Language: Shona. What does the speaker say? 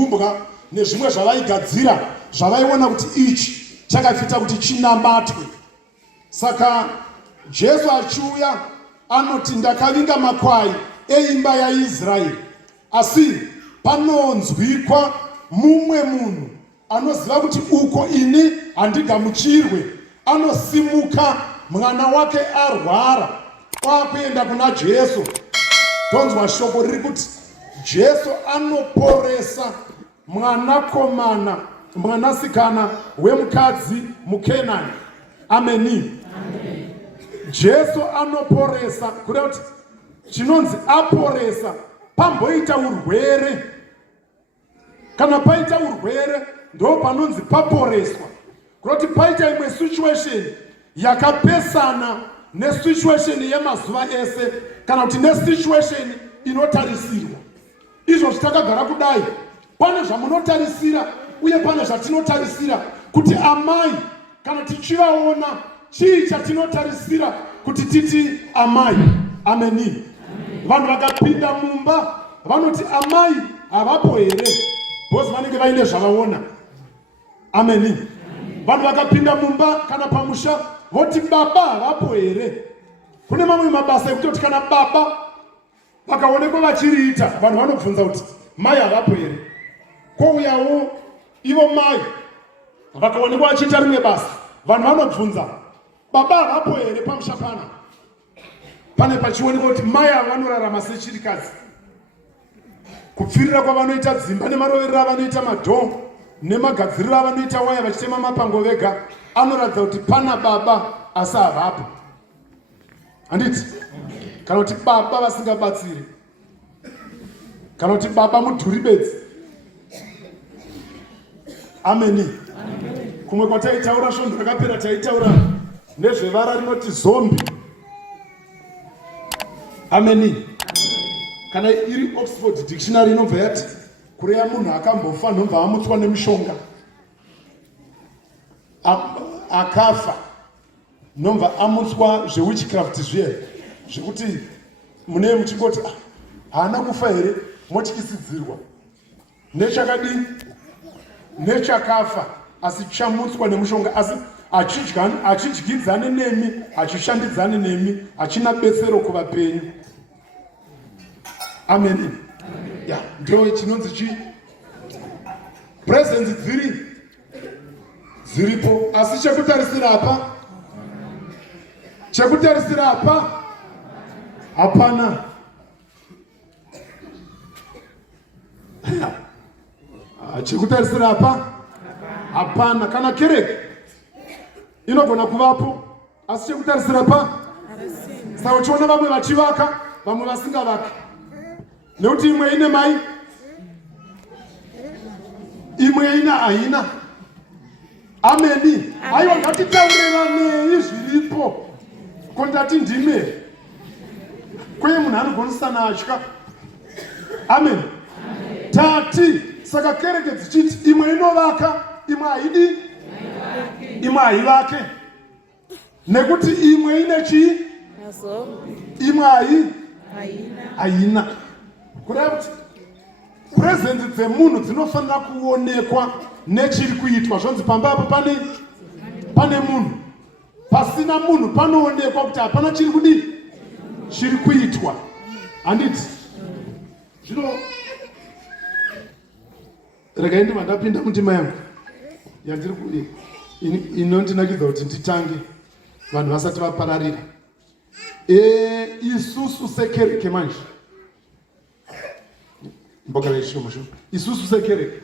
zviumbwa nezvimwe zvavaigadzira zvavaiona kuti ichi chakafita kuti chinamatwe. Saka Jesu achiuya anoti ndakavinga makwai eimba yaIsraeri, asi panonzwikwa mumwe munhu anoziva kuti uko ini handigamuchirwe. Anosimuka mwana wake arwara kwakuenda kuna Jesu. Tonzwa shoko riri kuti Jesu anoporesa mwanakomana mwanasikana wemukadzi MuCanan. Ameni. Jesu anoporesa, kureva kuti chinonzi aporesa pamboita urwere. Kana paita urwere ndo panonzi paporeswa. Kureva kuti paita imwe situation yakapesana nesituation yemazuva ese, kana kuti nesituation inotarisirwa. Izvo zvitakagara kudai, pane zvamunotarisira uye pane zvatinotarisira kuti amai kana tichivaona chii chatinotarisira kuti titi amai. Ameni. Vanhu vakapinda mumba vanoti amai havapo here, bhozi vanenge vaine zvavaona. Ameni. Vanhu vakapinda mumba kana pamusha voti baba havapo here. Kune mamwe mabasa ekutoti kana baba vakaonekwa vachiriita vanhu vanobvunza kuti mai havapo here. Kwouyawo ivo mai vakaonekwa vachiita rimwe basa vanhu vanobvunza baba havapo here pamusha pana. Pane pachionekwa kuti mai ava vanorarama sechirikadzi. Kupfirira kwavanoita dzimba nemaroverero avanoita madhoo nemagadziriro avanoita waya vachitema mapango vega anoratidza kuti pana baba asi havapo. Handiti? Kana kuti baba vasingabatsiri, kana kuti baba mudhuri bedzi. Ameni. Kumwe kwataitaura svongo rakapera taitaura nezvevara rinoti zombi. Ameni. Kana iri Oxford Dictionary inobva yati kureya munhu akambofa nobva amutswa nemishonga, akafa nobva amutswa zvewitchcraft zviye zvekuti mune muchingoti haana kufa here motyisidzirwa nechakadii nechakafa asi chamutswa nemushonga, asi achidyidzane nemi, achishandidzane nemi, achina betsero kuvapenyu. Amen. Ya, ndio chinonzi chi presence dziripo, asi chekutarisira apa hapana. Chekutarisira apa hapana. Kana kereke inogona kuvapo asi chekutarisira apa. Saka uchiona vamwe vachivaka vamwe vasingavaki, nekuti imwe ine mai imwe ina haina. Ameni. Aiwa, ngatitaurirane zviripo. Kondati ndime kweye munhu anogonisana atya. Amen. Tati saka kereke dzichiti imwe inovaka imwe haidi, imwe haivake, nekuti imwe ine chii, imwe haina. Kureva kuti presence dzemunhu dzinofanira kuonekwa nechiri kuitwa. Zvonzi pamba apo pane munhu, pasina munhu panoonekwa kuti hapana chiri kudii, chiri kuitwa. Handiti? Zvino regai ndima ndapinda mundima yangu yandiri kuuya inondinakidza kuti nditange vanhu vasati vapararira. Isusu sekereke manje mbogara yechirombo isusu sekereke